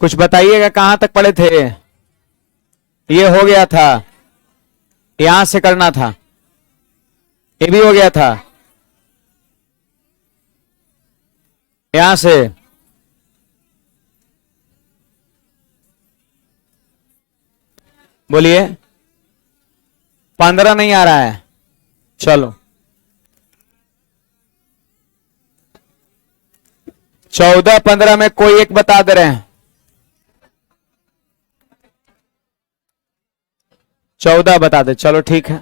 कुछ बताइएगा, कहां तक पढ़े थे? ये हो गया था, यहां से करना था, ये भी हो गया था, यहां से बोलिए। 15 नहीं आ रहा है, चलो 14 15 में कोई एक बता दे रहे हैं। 14 बता दे, चलो ठीक है,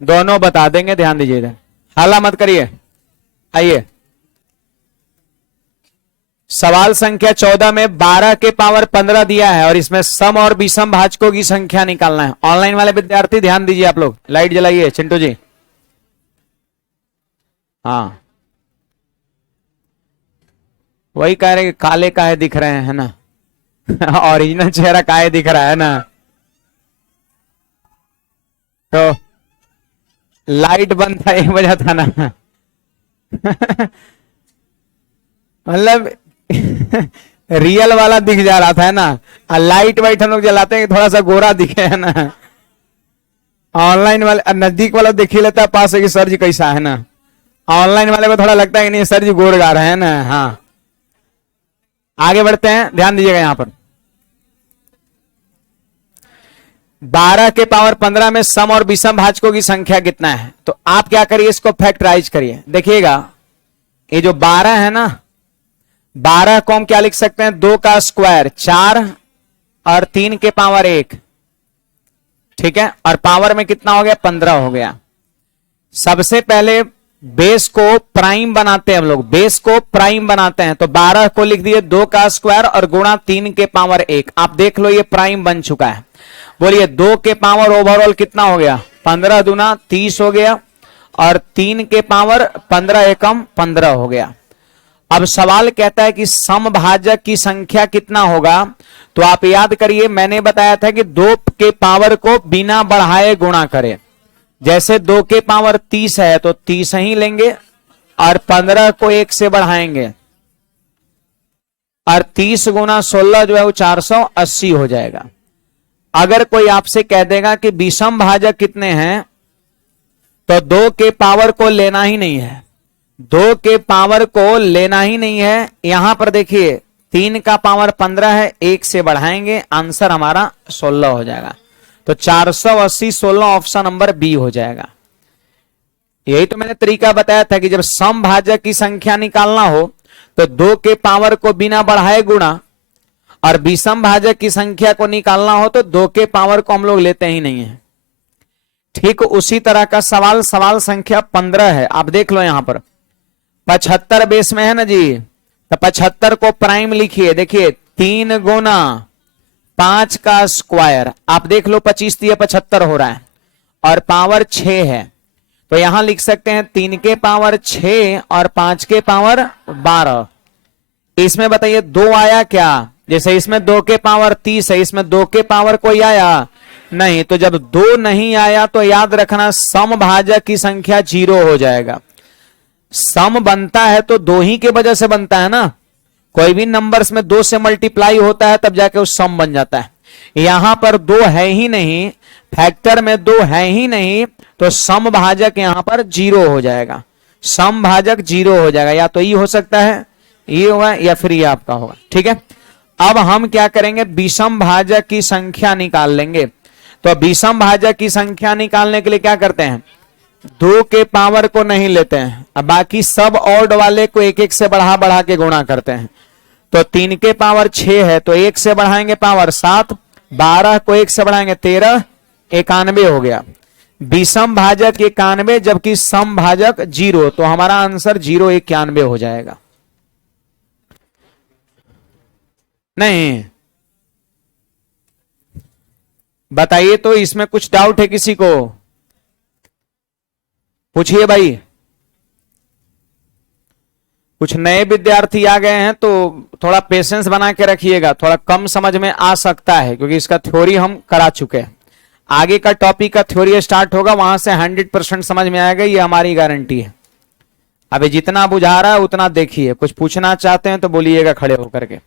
दोनों बता देंगे, ध्यान दीजिए इधर, हाला मत करिए। आइए, सवाल संख्या 14 में 12 के पावर 15 दिया है और इसमें सम और विषम भाजकों की संख्या निकालना है। ऑनलाइन वाले विद्यार्थी ध्यान दीजिए, आप लोग लाइट जलाइए, चिंटू जी। हाँ, वही कह रहे काले काहे दिख रहे हैं, है ना? ओरिजिनल चेहरा काहे दिख रहा है ना? तो लाइट बंद था, एक बजा था ना। मतलब रियल वाला दिख जा रहा था, है ना? और लाइट वाइट हम लोग जलाते हैं थोड़ा सा गोरा दिखे, है ना? ऑनलाइन वाले नजदीक वाला देख ही लेता है पास से कि सर जी कैसा है ना। ऑनलाइन वाले को थोड़ा लगता है कि नहीं सर जी गोर गा रहे हैं ना। हाँ, आगे बढ़ते हैं, ध्यान दीजिएगा यहां पर। 12 के पावर 15 में सम और विषम भाजकों की संख्या कितना है? तो आप क्या करिए, इसको फैक्टराइज करिए। देखिएगा, ये जो 12 है ना, 12 को हम क्या लिख सकते हैं? 2 का स्क्वायर 4 और 3 के पावर 1, ठीक है, और पावर में कितना हो गया? 15 हो गया। सबसे पहले बेस को प्राइम बनाते हैं हम लोग, बेस को प्राइम बनाते हैं। तो 12 को लिख दिए 2 का स्क्वायर और गुणा 3 के पावर 1। आप देख लो ये प्राइम बन चुका है। बोलिए 2 के पावर ओवरऑल कितना हो गया? 15 दूना 30 हो गया और 3 के पावर 15 एकम 15 हो गया। अब सवाल कहता है कि समभाजक की संख्या कितना होगा? तो आप याद करिए, मैंने बताया था कि 2 के पावर को बिना बढ़ाए गुणा करें। जैसे 2 के पावर 30 है तो 30 ही लेंगे और 15 को 1 से बढ़ाएंगे और 30 गुना 16 जो है वो 480 हो जाएगा। अगर कोई आपसे कह देगा कि विषम भाजक कितने हैं, तो 2 के पावर को लेना ही नहीं है, 2 के पावर को लेना ही नहीं है। यहां पर देखिए 3 का पावर 15 है, 1 से बढ़ाएंगे, आंसर हमारा 16 हो जाएगा। तो 480 16 ऑप्शन नंबर बी हो जाएगा। यही तो मैंने तरीका बताया था कि जब सम भाजक की संख्या निकालना हो तो 2 के पावर को बिना बढ़ाए गुणा, और विषम भाजक की संख्या को निकालना हो तो 2 के पावर को हम लोग लेते ही नहीं है। ठीक उसी तरह का सवाल संख्या 15 है। आप देख लो यहां पर 75 बेस में है ना जी, तो 75 को प्राइम लिखिए। देखिए 3 गुना 5 का स्क्वायर, आप देख लो 25 दिया 75 हो रहा है और पावर 6 है। तो यहां लिख सकते हैं 3 के पावर 6 और 5 के पावर 12। इसमें बताइए 2 आया क्या? जैसे इसमें 2 के पावर 30 है, इसमें 2 के पावर कोई आया नहीं। तो जब 2 नहीं आया तो याद रखना समभाजक की संख्या 0 हो जाएगा। सम बनता है तो 2 ही के वजह से बनता है ना। कोई भी नंबर्स में 2 से मल्टीप्लाई होता है तब जाके वो सम बन जाता है। यहां पर 2 है ही नहीं, फैक्टर में 2 है ही नहीं, तो समभाजक यहां पर 0 हो जाएगा। समभाजक 0 हो जाएगा, या तो ये हो सकता है, ये होगा, या फिर ये आपका होगा। ठीक है, अब हम क्या करेंगे? विषम भाजक की संख्या निकाल लेंगे। तो विषम भाजक की संख्या निकालने के लिए क्या करते हैं? 2 के पावर को नहीं लेते हैं, अब बाकी सब ऑड वाले को 1 से बढ़ा के गुणा करते हैं। तो 3 के पावर 6 है तो 1 से बढ़ाएंगे पावर 7, 12 को 1 से बढ़ाएंगे 13, 91 हो गया। विषम भाजक 91 जबकि सम भाजक 0, तो हमारा आंसर 091 हो जाएगा। नहीं बताइए, तो इसमें कुछ डाउट है किसी को? पूछिए भाई। कुछ नए विद्यार्थी आ गए हैं तो थोड़ा पेशेंस बना के रखिएगा, थोड़ा कम समझ में आ सकता है क्योंकि इसका थ्योरी हम करा चुके हैं। आगे का टॉपिक का थ्योरी स्टार्ट होगा, वहां से 100% समझ में आएगा, ये हमारी गारंटी है। अभी जितना बुझा रहा है उतना देखिए, कुछ पूछना चाहते हैं तो बोलिएगा खड़े होकर के।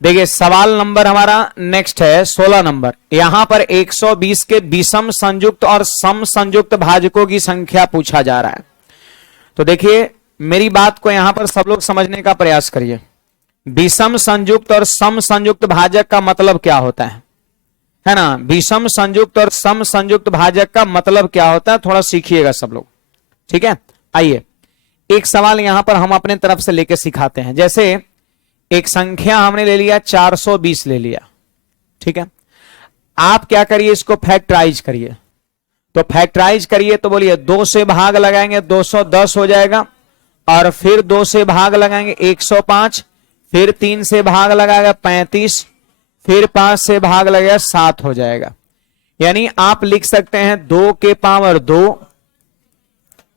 देखिए सवाल नंबर हमारा नेक्स्ट है 16 नंबर। यहां पर 120 के विषम संयुक्त और सम संयुक्त भाजकों की संख्या पूछा जा रहा है। तो देखिए मेरी बात को यहां पर सब लोग समझने का प्रयास करिए। विषम संयुक्त और सम संयुक्त भाजक का मतलब क्या होता है ना? विषम संयुक्त और सम संयुक्त भाजक का मतलब क्या होता है, थोड़ा सीखिएगा सब लोग, ठीक है। आइए एक सवाल यहां पर हम अपने तरफ से लेके सिखाते हैं। जैसे एक संख्या हमने ले लिया 420 ले लिया, ठीक है। आप क्या करिए, इसको फैक्टराइज करिए। तो फैक्टराइज करिए तो बोलिए 2 से भाग लगाएंगे 210 हो जाएगा, और फिर 2 से भाग लगाएंगे 105, फिर 3 से भाग लगाएगा 35, फिर 5 से भाग लगेगा 7 हो जाएगा। यानी आप लिख सकते हैं 2 के पावर 2,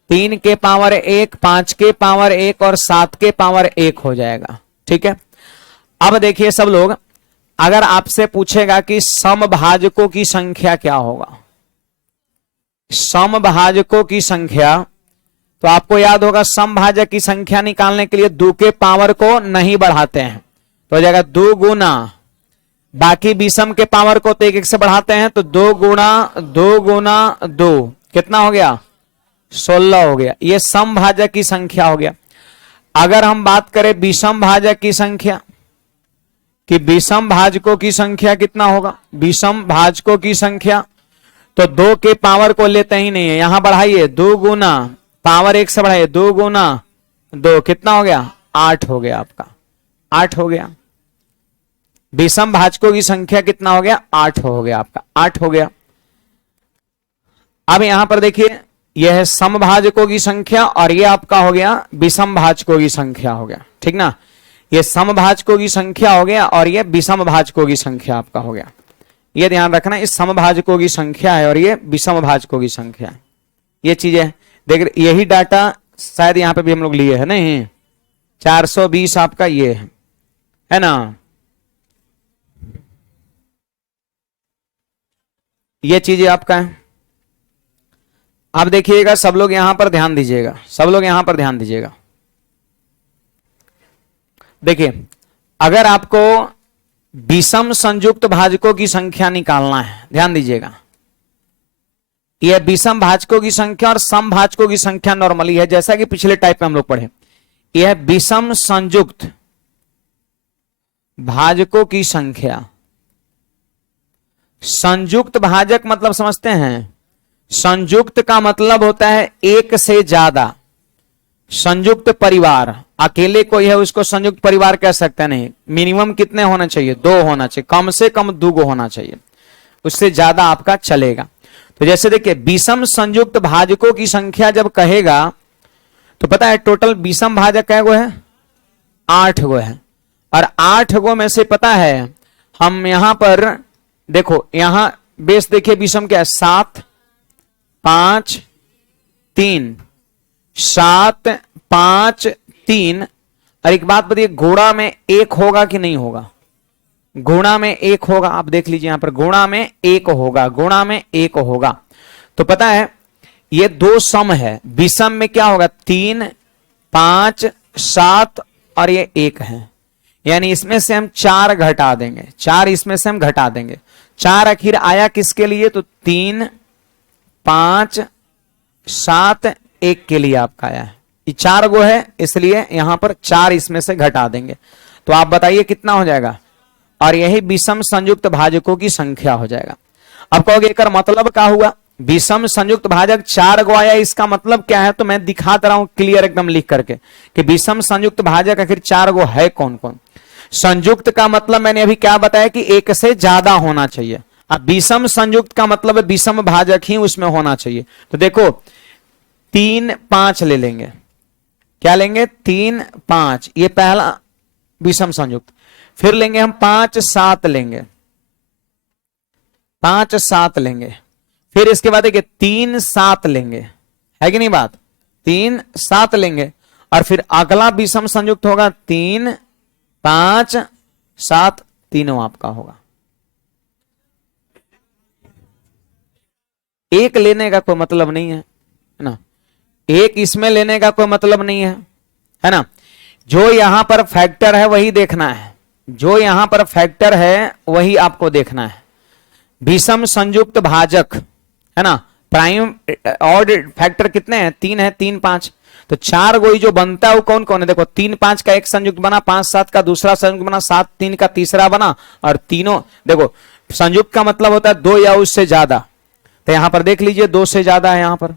3 के पावर 1, 5 के पावर 1 और 7 के पावर 1 हो जाएगा, ठीक है। अब देखिए सब लोग, अगर आपसे पूछेगा कि समभाजकों की संख्या क्या होगा, समभाजकों की संख्या, तो आपको याद होगा समभाजक की संख्या निकालने के लिए 2 के पावर को नहीं बढ़ाते हैं, तो हो जाएगा 2 गुना, बाकी विषम के पावर को तो 1 से बढ़ाते हैं, तो 2 गुना 2 गुना 2 कितना हो गया, 16 हो गया। ये समभाजक की संख्या हो गया। अगर हम बात करें विषम भाजक की संख्या, कि विषम भाजकों की संख्या कितना होगा, विषम भाजकों की संख्या, तो 2 के पावर को लेते ही नहीं है, यहां बढ़ाइए 2 गुना पावर 1 से बढ़ाइए 2 गुना 2 कितना हो गया, 8 हो गया आपका, 8 हो गया। विषम भाजकों की संख्या कितना हो गया, 8 हो गया आपका, 8 हो गया। अब यहां पर देखिए यह है समभाजकों की संख्या और यह आपका हो गया विषम भाजकों की संख्या हो गया, ठीक ना। यह समभाजकों की संख्या हो गया और यह विषम भाजकों की संख्या आपका हो गया। यह ध्यान रखना, इस समभाजकों की संख्या है और यह विषम भाजकों की संख्या है। ये चीजें देख, यही डाटा शायद यहां पे भी हम लोग लिए है, नहीं 420 आपका ये है ना। ये चीजें आपका है। अब देखिएगा सब लोग यहां पर ध्यान दीजिएगा, सब लोग यहां पर ध्यान दीजिएगा। देखिए अगर आपको विषम संयुक्त भाजकों की संख्या निकालना है, ध्यान दीजिएगा, यह विषम भाजकों की संख्या और सम भाजकों की संख्या नॉर्मली है, जैसा कि पिछले टाइप में हम लोग पढ़े। यह विषम संयुक्त भाजकों की संख्या, संयुक्त भाजक मतलब समझते हैं, संयुक्त का मतलब होता है एक से ज्यादा। संयुक्त परिवार, अकेले कोई है उसको संयुक्त परिवार कह सकते नहीं, मिनिमम कितने होना चाहिए, 2 होना चाहिए, कम से कम 2 होना चाहिए, उससे ज्यादा आपका चलेगा। तो जैसे देखिए विषम संयुक्त भाजकों की संख्या जब कहेगा तो पता है टोटल विषम भाजक कै गो है, 8 गो है, और 8 गो में से पता है हम यहां पर देखो, यहां बेस देखिए विषम क्या है, 7 5 3, 7 5 3। और एक बात बताइए, गुणा में 1 होगा कि नहीं होगा, गुणा में 1 होगा। आप देख लीजिए यहां पर गुणा में 1 होगा, गुणा में 1 होगा। तो पता है ये 2 सम है, विषम में क्या होगा, 3 5 7 और ये 1 है, यानी इसमें से हम 4 घटा देंगे, 4 इसमें से हम घटा देंगे। 4 आखिर आया किसके लिए, तो 3 5 7 1 के लिए आपका आया है, ये 4 गो है, इसलिए यहां पर 4 इसमें से घटा देंगे। तो आप बताइए कितना हो जाएगा, और यही विषम संयुक्त भाजकों की संख्या हो जाएगा। अब कहोगे एक मतलब क्या हुआ, विषम संयुक्त भाजक 4 गो आया, इसका मतलब क्या है, तो मैं दिखाता रहा हूं क्लियर एकदम लिख करके कि विषम संयुक्त भाजक आखिर 4 गो है कौन कौन। संयुक्त का मतलब मैंने अभी क्या बताया कि 1 से ज्यादा होना चाहिए, अब विषम संयुक्त का मतलब विषम भाजक ही उसमें होना चाहिए। तो देखो 3 5 ले लेंगे, क्या लेंगे, 3 5, ये पहला विषम संयुक्त। फिर लेंगे हम 5 7 लेंगे, 5 7 लेंगे, फिर इसके बाद देखिए 3 7 लेंगे, है कि नहीं बात, 3 7 लेंगे, और फिर अगला विषम संयुक्त होगा 3 5 7, तीनों आपका होगा। एक लेने का कोई मतलब नहीं है ना, एक इसमें लेने का कोई मतलब नहीं है ना। जो यहां पर फैक्टर है वही देखना है, जो यहां पर फैक्टर है वही आपको देखना है। विषम संयुक्त भाजक है ना, प्राइम ऑड फैक्टर कितने हैं, 3 है, 3 5, तो 4 गोई जो बनता है वो कौन कौन है, देखो 3 5 का एक संयुक्त बना, 5 7 का दूसरा संयुक्त बना, 7 3 का तीसरा बना, और तीनों देखो संयुक्त का मतलब होता है 2 या उससे ज्यादा, तो यहां पर देख लीजिए 2 से ज्यादा है यहां पर,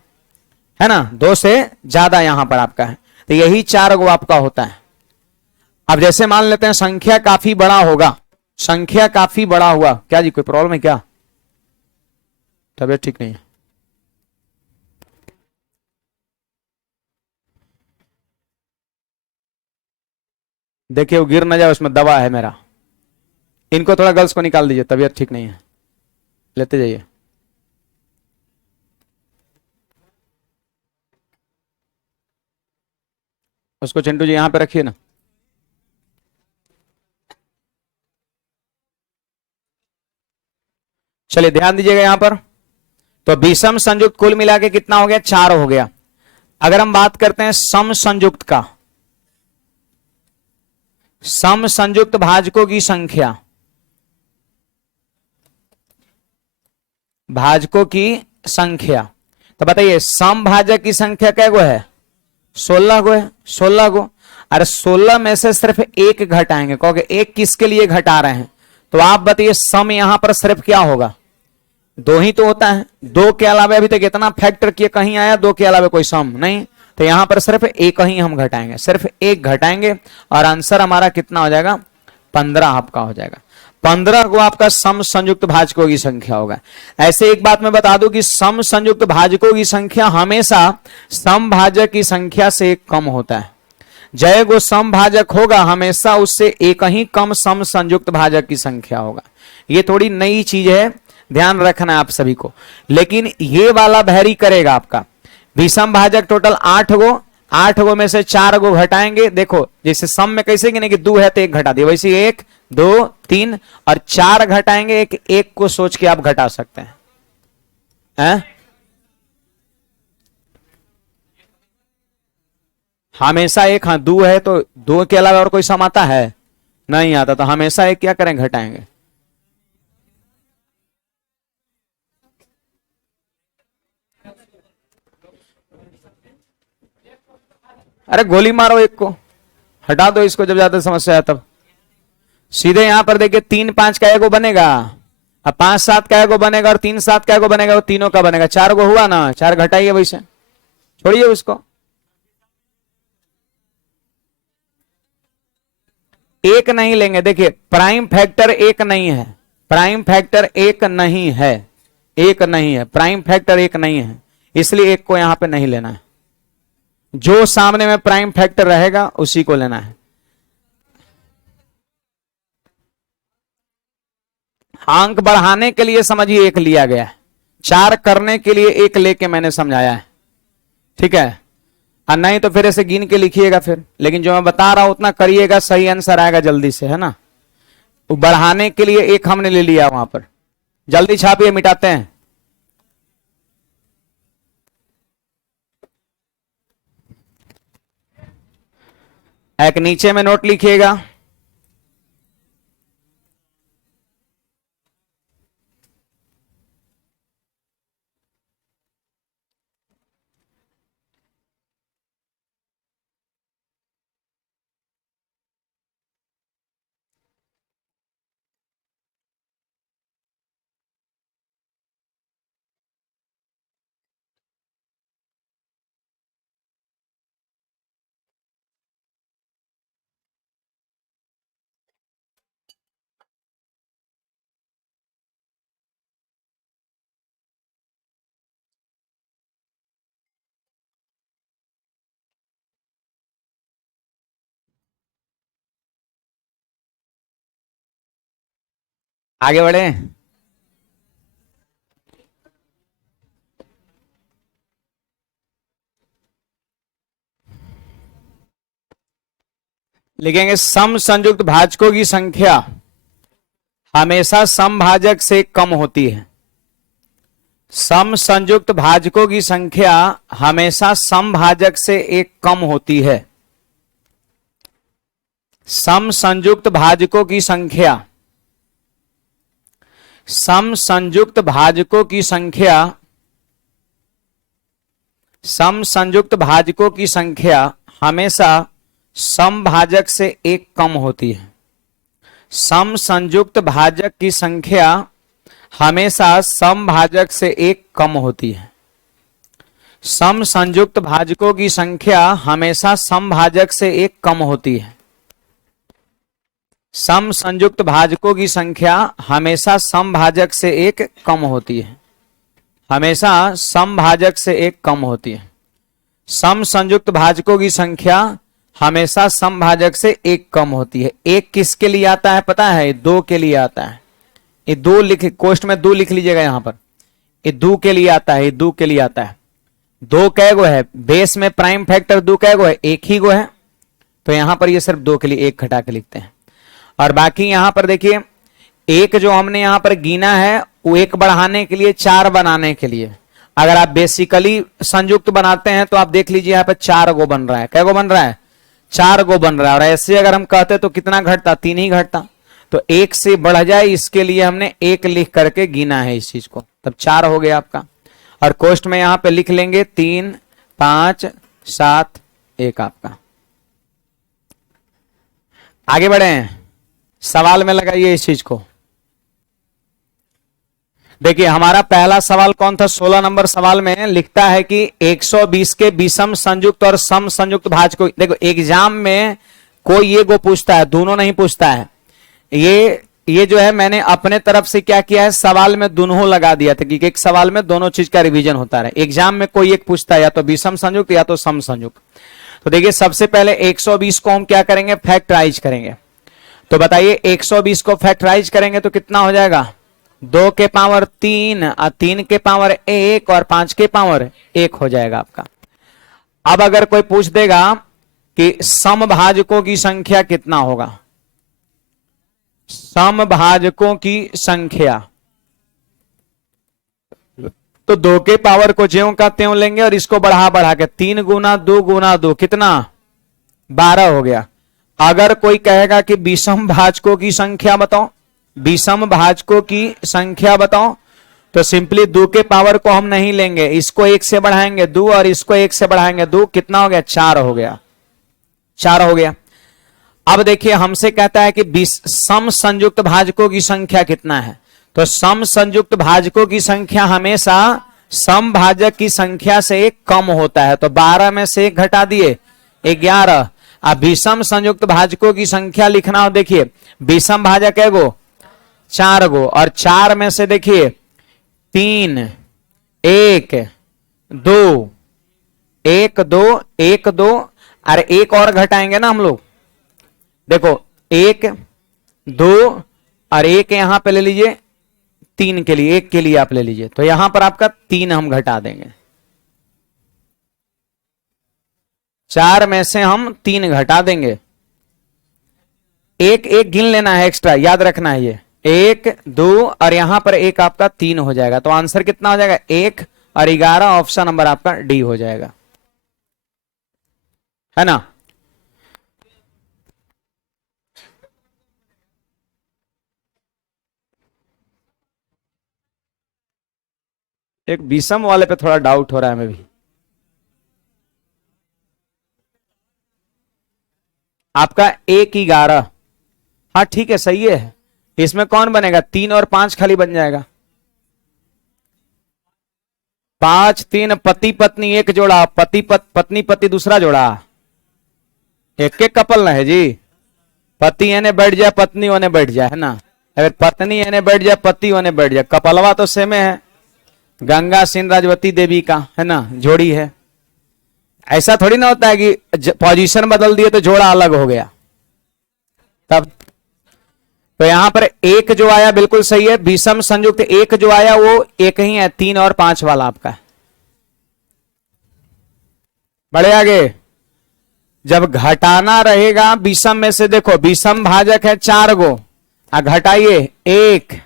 है ना, 2 से ज्यादा यहां पर आपका है, तो यही 4 गो आपका होता है। अब जैसे मान लेते हैं संख्या काफी बड़ा होगा, संख्या काफी बड़ा हुआ, क्या जी कोई प्रॉब्लम है क्या, तबीयत ठीक नहीं है, देखिए वो गिर ना जाए, उसमें दवा है मेरा, इनको थोड़ा गर्ल्स को निकाल दीजिए, तबीयत ठीक नहीं है, लेते जाइए। उसको चिंटू जी यहां पे रखिए ना। चलिए ध्यान दीजिएगा यहां पर, तो विषम संयुक्त कुल मिला के कितना हो गया, 4 हो गया। अगर हम बात करते हैं सम संयुक्त का, सम संयुक्त भाजकों की संख्या, भाजकों की संख्या, तो बताइए सम भाजक की संख्या क्या गो है, 16 गो है, 16 गो। अरे 16 में से सिर्फ एक घटाएंगे, कहोगे एक किसके लिए घटा रहे हैं, तो आप बताइए सम यहां पर सिर्फ क्या होगा, 2 ही तो होता है, 2 के अलावा अभी तक इतना फैक्टर किए कहीं आया 2 के अलावा कोई सम नहीं, तो यहां पर सिर्फ एक ही हम घटाएंगे, सिर्फ एक घटाएंगे, और आंसर हमारा कितना हो जाएगा, 15 आपका हो जाएगा। 15 को आपका सम संयुक्त भाजकों की संख्या होगा। ऐसे एक बात मैं बता दूं कि सम संयुक्त भाजकों की संख्या हमेशा सम भाजक की संख्या से एक कम होता है, जय गो सम भाजक होगा हमेशा उससे एक ही कम सम संयुक्त भाजक की संख्या होगा। ये थोड़ी नई चीज है, ध्यान रखना है आप सभी को, लेकिन ये वाला वैरी करेगा आपका। विषम भाजक टोटल 8 गो, 8 गो में से 4 गो घटाएंगे, देखो जैसे सम में कैसे गिने कि 2 है तो 1 घटा दिया, वैसे 1 2 3 और 4 घटाएंगे, एक को सोच के आप घटा सकते हैं। हमेशा एक, हाँ 2 है तो 2 के अलावा और कोई सम आता है, नहीं आता, तो हमेशा एक क्या करें, घटाएंगे। अरे गोली मारो एक को, हटा दो इसको, जब ज्यादा समस्या है तब सीधे यहां पर देखिए 3 5 का एगो बनेगा, अब 5 7 का एगो बनेगा, और 3 7 का एगो बनेगा, वो तीनों का बनेगा, 4 गो हुआ ना, 4 घटाइए वैसे, छोड़िए उसको। एक नहीं लेंगे, देखिए प्राइम फैक्टर एक नहीं है, प्राइम फैक्टर एक नहीं है, एक नहीं है, प्राइम फैक्टर एक नहीं है, इसलिए एक को यहां पे नहीं लेना है, जो सामने में प्राइम फैक्टर रहेगा उसी को लेना है। अंक बढ़ाने के लिए समझिए एक लिया गया है, 4 करने के लिए एक लेके मैंने समझाया है, ठीक है, और नहीं तो फिर ऐसे गिन के लिखिएगा फिर, लेकिन जो मैं बता रहा हूं उतना करिएगा, सही आंसर आएगा जल्दी से, है ना। तो बढ़ाने के लिए एक हमने ले लिया वहां पर, जल्दी छापिए, मिटाते हैं। एक नीचे में नोट लिखिएगा, आगे बढ़े। लिखेंगे सम संयुक्त भाजकों की संख्या हमेशा समभाजक से कम होती है, सम संयुक्त भाजकों की संख्या हमेशा सम भाजक से एक कम होती है। सम संयुक्त भाजकों की संख्या, सम संयुक्त भाजकों की संख्या, सम संयुक्त भाजकों की संख्या हमेशा सम भाजक से एक कम होती है। सम संयुक्त भाजक की संख्या हमेशा सम भाजक से एक कम होती है। सम संयुक्त भाजकों की संख्या हमेशा सम भाजक से एक कम होती है। सम संयुक्त भाजकों की संख्या हमेशा सम भाजक से एक कम होती है। हमेशा सम भाजक से एक कम होती है। सम संयुक्त भाजकों की संख्या हमेशा सम भाजक से एक कम होती है। एक किसके लिए आता है पता है? दो के लिए आता है। ये दो लिख, कोष्ट में दो लिख लीजिएगा यहां पर। ये दो के लिए आता है, ये दो के लिए आता है। दो कै गो है? बेस में प्राइम फैक्टर दो कै गो है? एक ही गो है। तो यहां पर ये सिर्फ दो के लिए एक घटा के लिखते हैं। और बाकी यहां पर देखिए, एक जो हमने यहां पर गिना है वो एक बढ़ाने के लिए, चार बनाने के लिए। अगर आप बेसिकली संयुक्त बनाते हैं तो आप देख लीजिए यहां पर चार गो बन रहा है। कै गो बन रहा है? चार गो बन रहा है। और ऐसे अगर हम कहते तो कितना घटता? तीन ही घटता। तो एक से बढ़ जाए इसके लिए हमने एक लिख करके गिना है इस चीज को, तब चार हो गया आपका। और कोष्ट में यहां पे लिख लेंगे 3 5 7 1 आपका। आगे बढ़े, सवाल में लगाइए इस चीज को। देखिए हमारा पहला सवाल कौन था? 16 नंबर सवाल में लिखता है कि 120 के विषम संयुक्त और सम संयुक्त भाजकों। देखो एग्जाम में कोई ये गो पूछता है, दोनों नहीं पूछता है। ये जो है मैंने अपने तरफ से क्या किया है, सवाल में दोनों लगा दिया था कि एक सवाल में दोनों चीज का रिवीजन होता रहे। एग्जाम में कोई एक पूछता है या तो विषम संयुक्त या तो सम संयुक्त। तो देखिए सबसे पहले 120 को हम क्या करेंगे? फैक्टराइज करेंगे। तो बताइए 120 को फैक्टराइज करेंगे तो कितना हो जाएगा? 2 के पावर 3 और 3 के पावर 1 और 5 के पावर 1 हो जाएगा आपका। अब अगर कोई पूछ देगा कि समभाजकों की संख्या कितना होगा, समभाजकों की संख्या, तो 2 के पावर को ज्यों का त्यों लेंगे और इसको बढ़ा बढ़ा के 3 गुना 2 गुना 2 कितना? 12 हो गया। अगर कोई कहेगा कि विषम भाजकों की संख्या बताओ, विषम भाजकों की संख्या बताओ, तो सिंपली 2 के पावर को हम नहीं लेंगे, इसको 1 से बढ़ाएंगे 2 और इसको 1 से बढ़ाएंगे 2, कितना हो गया? 4 हो गया। 4 हो गया। अब देखिए हमसे कहता है कि सम संयुक्त भाजकों की संख्या कितना है। तो सम संयुक्त भाजकों की संख्या हमेशा सम भाजक की संख्या से एक कम होता है। तो 12 में से 1 घटा दिए 11। अब विषम संयुक्त भाजकों की संख्या लिखना हो, देखिए विषम भाजक है गो 4 गो, और 4 में से देखिए 3 1 2 1 2 1 2, अरे एक और घटाएंगे ना हम लोग। देखो 1 2 और 1 यहां पे ले लीजिए 3 के लिए, 1 के लिए आप ले लीजिए, तो यहां पर आपका 3 हम घटा देंगे। 4 में से हम 3 घटा देंगे। एक गिन लेना है एक्स्ट्रा, याद रखना है ये 1 2 और यहां पर 1 आपका 3 हो जाएगा। तो आंसर कितना हो जाएगा? 1 और 11, ऑप्शन नंबर आपका डी हो जाएगा, है ना। एक विषम वाले पे थोड़ा डाउट हो रहा है हमें भी। आपका 1 11, हाँ ठीक है सही है। इसमें कौन बनेगा? 3 और 5 खाली बन जाएगा। 5 3 पति पत्नी एक जोड़ा, पत्नी पति दूसरा जोड़ा, एक एक कपल ना है जी। पति एने बैठ जाए पत्नी ओने बैठ जाए, है ना। अगर पत्नी एने बैठ जाए पति ओने बैठ जाए, कपलवा तो सेम है, गंगा सिंह राजवती देवी का, है ना, जोड़ी है। ऐसा थोड़ी ना होता है कि पोजीशन बदल दिए तो जोड़ा अलग हो गया तब। तो यहां पर 1 जो आया बिल्कुल सही है। विषम संयुक्त 1 जो आया वो एक ही है, 3 और 5 वाला आपका। बढ़े आगे, जब घटाना रहेगा विषम में से, देखो विषम भाजक है 4 गो, घटाइए 1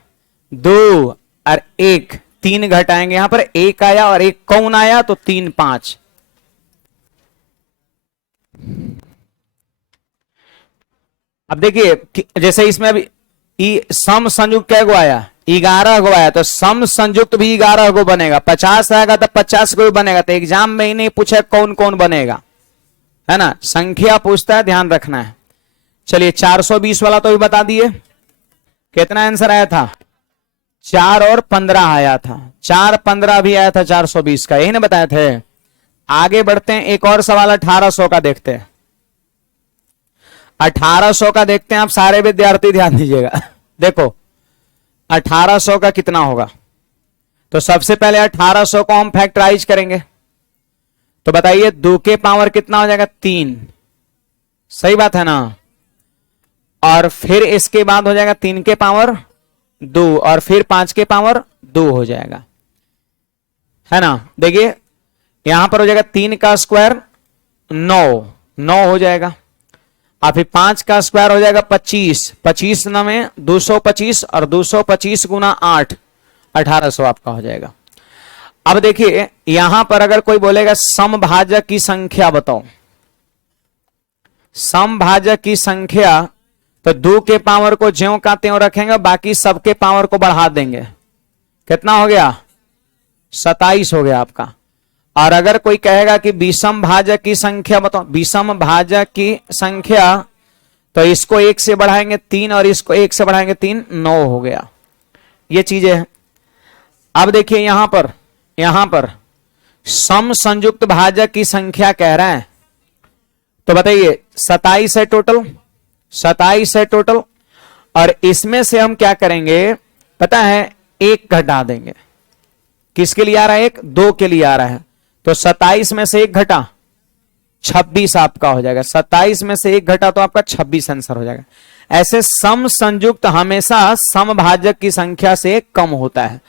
2 और 1, 3 घटाएंगे, यहां पर 1 आया और 1 कौन आया तो 3 5। अब देखिए जैसे इसमें अभी सम संयुक्त क्या गो आया 11 गो आया, तो सम संयुक्त भी 11 गो बनेगा। 50 आएगा तो 50 गो बनेगा। तो एग्जाम में ही नहीं पूछे कौन कौन बनेगा, है ना, संख्या पूछता है, ध्यान रखना है। चलिए 420 वाला तो भी बता दिए। कितना आंसर आया था? 4 और 15 आया था। 4 15 भी आया था 420 का, यही ना बताए थे। आगे बढ़ते हैं, एक और सवाल 1800 का देखते हैं। 1800 का देखते हैं, आप सारे विद्यार्थी ध्यान दीजिएगा। देखो 1800 का कितना होगा, तो सबसे पहले 1800 को हम फैक्टराइज करेंगे, तो बताइए 2 के पावर कितना हो जाएगा? 3। सही बात है ना। और फिर इसके बाद हो जाएगा 3 के पावर 2 और फिर 5 के पावर 2 हो जाएगा, है ना। देखिए यहां पर हो जाएगा 3 का स्क्वायर 9 हो जाएगा, और फिर 5 का स्क्वायर हो जाएगा 25, 25 में 225 और 225 गुना 8 1800 आपका हो जाएगा। अब देखिए यहां पर अगर कोई बोलेगा समभाजक की संख्या बताओ, समभाजक की संख्या, तो 2 के पावर को ज्यों का त्यों रखेंगे, बाकी सबके पावर को बढ़ा देंगे। कितना हो गया? 27 हो गया आपका। और अगर कोई कहेगा कि विषम भाजक की संख्या बताओ, विषम भाजक की संख्या, तो इसको 1 से बढ़ाएंगे 3 और इसको 1 से बढ़ाएंगे 3, 9 हो गया। ये चीजें हैं। अब देखिए यहां पर सम संयुक्त भाजक की संख्या कह रहे हैं, तो बताइए 27 है टोटल, 27 है टोटल, और इसमें से हम क्या करेंगे पता है? 1 घटा देंगे। किसके लिए आ रहा है? 1 2 के लिए आ रहा है, तो 27 में से 1 घटा 26 आपका हो जाएगा। 27 में से 1 घटा तो आपका 26 आंसर हो जाएगा। ऐसे सम संयुक्त हमेशा समभाजक की संख्या से कम होता है।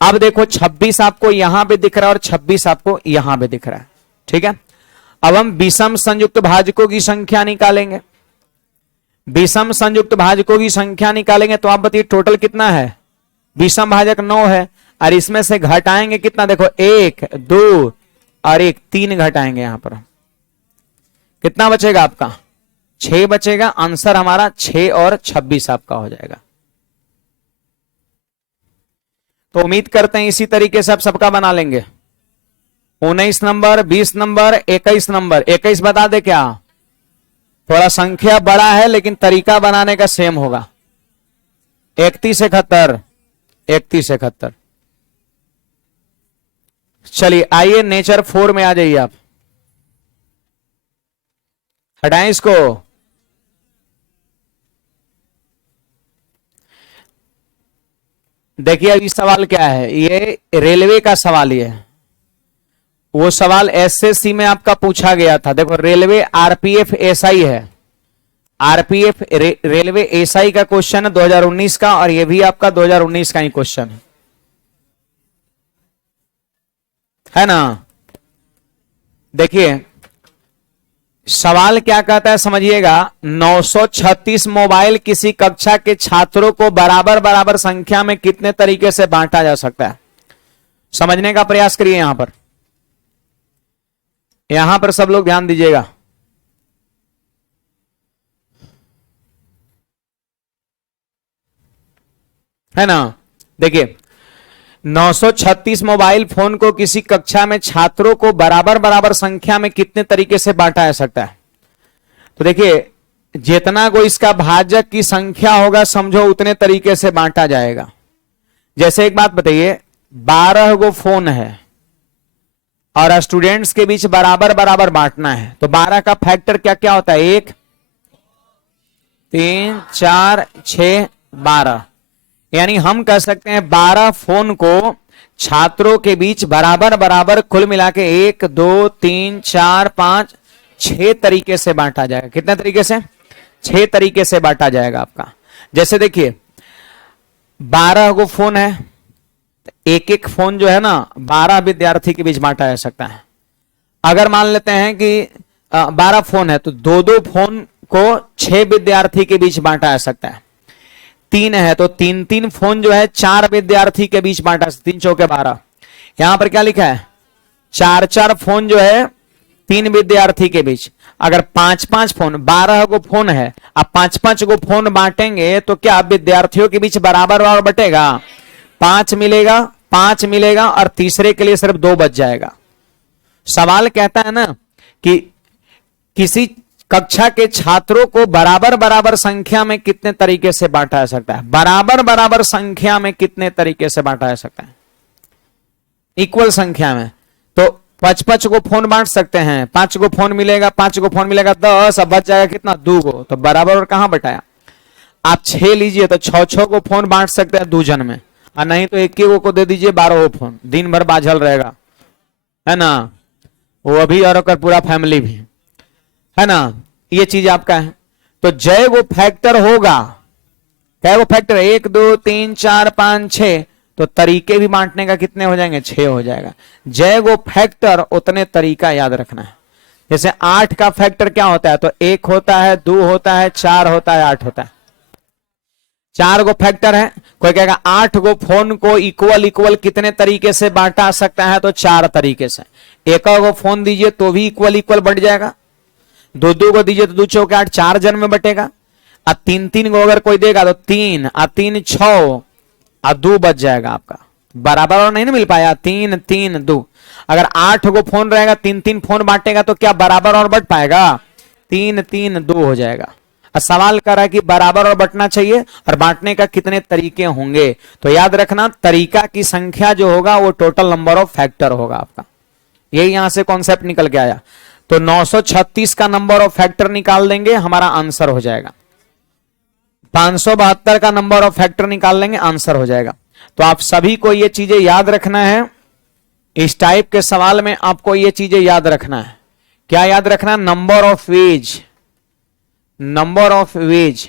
अब देखो 26 आपको यहां पे दिख रहा है और 26 आपको यहां पे दिख रहा है, ठीक है। अब हम विषम संयुक्त भाजकों की संख्या निकालेंगे। विषम संयुक्त भाजकों की संख्या निकालेंगे तो आप बताइए टोटल कितना है? विषम भाजक 9 है, और इसमें से घटाएंगे कितना? देखो 1 2 और 1 3 घटाएंगे, यहां पर कितना बचेगा आपका? 6 बचेगा। आंसर हमारा 6 और 26 आपका हो जाएगा। तो उम्मीद करते हैं इसी तरीके से आप सबका बना लेंगे। 19 नंबर, 20 नंबर, 21 नंबर। 21 बता दे क्या? थोड़ा संख्या बड़ा है लेकिन तरीका बनाने का सेम होगा। 31 71, 31 71। चलिए आइए नेचर 4 में आ जाइए आप। हटाएं इसको। देखिए अभी सवाल क्या है, ये रेलवे का सवाल ये है। वो सवाल एसएससी में आपका पूछा गया था। देखो रेलवे आरपीएफ एसआई है, आरपीएफ रेलवे एसआई का क्वेश्चन है 2019 का, और ये भी आपका 2019 का ही क्वेश्चन है ना। देखिए सवाल क्या कहता है समझिएगा। 936 मोबाइल किसी कक्षा के छात्रों को बराबर बराबर संख्या में कितने तरीके से बांटा जा सकता है, समझने का प्रयास करिए। यहां पर सब लोग ध्यान दीजिएगा। है ना। देखिए 936 मोबाइल फोन को किसी कक्षा में छात्रों को बराबर बराबर संख्या में कितने तरीके से बांटा जा सकता है। तो देखिए जितना को इसका भाजक की संख्या होगा समझो उतने तरीके से बांटा जाएगा। जैसे एक बात बताइए, 12 गो फोन है और स्टूडेंट्स के बीच बराबर बराबर बांटना है, तो 12 का फैक्टर क्या क्या होता है? 1 3 4 6 12। यानी हम कह सकते हैं 12 फोन को छात्रों के बीच बराबर बराबर कुल मिला के 1 2 3 4 5 6 तरीके से बांटा जाएगा। कितने तरीके से? 6 तरीके से बांटा जाएगा आपका। जैसे देखिए 12 गो फोन है, एक एक फोन जो है ना 12 विद्यार्थी के बीच बांटा जा सकता है। अगर मान लेते हैं कि 12 फोन है तो 2-2 फोन को 6 विद्यार्थी के बीच बांटा जा सकता है। 3 है तो 3 फोन जो है 4 विद्यार्थी के बीच बांटा, 3 चौके 12। यहां पर क्या लिखा है, 4 फोन जो है 3 विद्यार्थी के बीच। अगर 5 फोन, 12 को फोन है, अब 5 को फोन बांटेंगे तो क्या विद्यार्थियों के बीच बराबर और बटेगा, 5 मिलेगा, 5 मिलेगा और तीसरे के लिए सिर्फ 2 बच जाएगा। सवाल कहता है ना कि किसी कक्षा के छात्रों को बराबर बराबर संख्या में कितने तरीके से बांटा जा सकता है, बराबर बराबर संख्या में कितने तरीके से बांटा जा सकता है, इक्वल संख्या में। तो 5 को फोन बांट सकते हैं, 5 को फोन मिलेगा, 5 को फोन मिलेगा 10, अब बच जाएगा कितना, 2 को, तो बराबर और कहां बटाया। आप 6 लीजिए तो 6 को फोन बांट सकते हैं 2 जन में, और नहीं तो 1 को दे दीजिए 12 फोन, दिन भर बाझल रहेगा, है ना, वो भी और पूरा फैमिली भी, है ना, ये चीज आपका है। तो जय वो फैक्टर होगा, क्या वो फैक्टर 1 2 3 4 5 6, तो तरीके भी बांटने का कितने हो जाएंगे, 6 हो जाएगा। जय वो फैक्टर उतने तरीका याद रखना है। जैसे 8 का फैक्टर क्या होता है, तो 1 होता है, 2 होता है, 4 होता है, 8 होता है। 4 को फैक्टर है, कोई कहेगा 8 को फोन को इक्वल इक्वल कितने तरीके से बांटा सकता है, तो 4 तरीके से। 1 को फोन दीजिए तो भी इक्वल इक्वल बढ़ जाएगा, 2 को दीजिए तो 2 चौके 8, 4 जन में बटेगा। अब 3 को अगर कोई देगा तो 3 और 3 6 और 2 बच जाएगा आपका, बराबर और नहीं ना मिल पाया, 3 3 2। अगर 8 को फोन रहेगा, 3 फोन बांटेगा तो क्या बराबर और बट पाएगा, 3 3 2 हो जाएगा। और सवाल कर रहा है कि बराबर और बटना चाहिए और बांटने का कितने तरीके होंगे, तो याद रखना तरीका की संख्या जो होगा वो टोटल नंबर ऑफ फैक्टर होगा आपका। यही यहां से कॉन्सेप्ट निकल के आया। तो 936 का नंबर ऑफ फैक्टर निकाल देंगे, हमारा आंसर हो जाएगा। 572 का नंबर ऑफ फैक्टर निकाल लेंगे, आंसर हो जाएगा। तो आप सभी को ये चीजें याद रखना है। इस टाइप के सवाल में आपको ये चीजें याद रखना है। क्या याद रखना, number of ways, number of ways,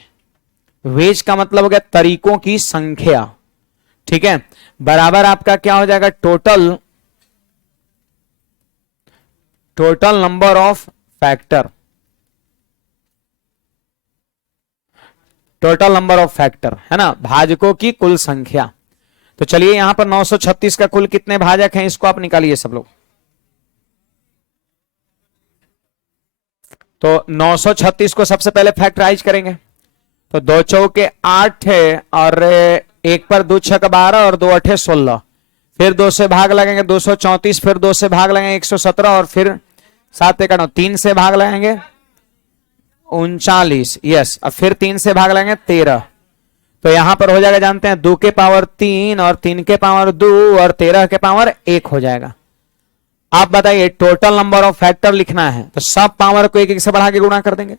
ways का मतलब हो गया तरीकों की संख्या, ठीक है, बराबर आपका क्या हो जाएगा, total number of factor, total number of factor, है ना, भाजकों की कुल संख्या। तो चलिए यहां पर 936 का कुल कितने भाजक हैं, इसको आप निकालिए सब लोग। तो 936 को सबसे पहले फैक्टराइज करेंगे, तो 2 चौके 8 है और 1 पर 2 छक 12 और 2 8 16, फिर 2 से भाग लगेंगे 234, फिर 2 से भाग लगेंगे 117 और फिर 7 1 9, 3 से भाग लगाएंगे 39, यस, अब फिर 3 से भाग लेंगे 13। तो यहां पर हो जाएगा, जानते हैं 2 के पावर 3 और 3 के पावर 2 और 13 के पावर 1 हो जाएगा। आप बताइए टोटल नंबर ऑफ फैक्टर लिखना है तो सब पावर को 1 1 से बढ़ा के गुणा कर देंगे।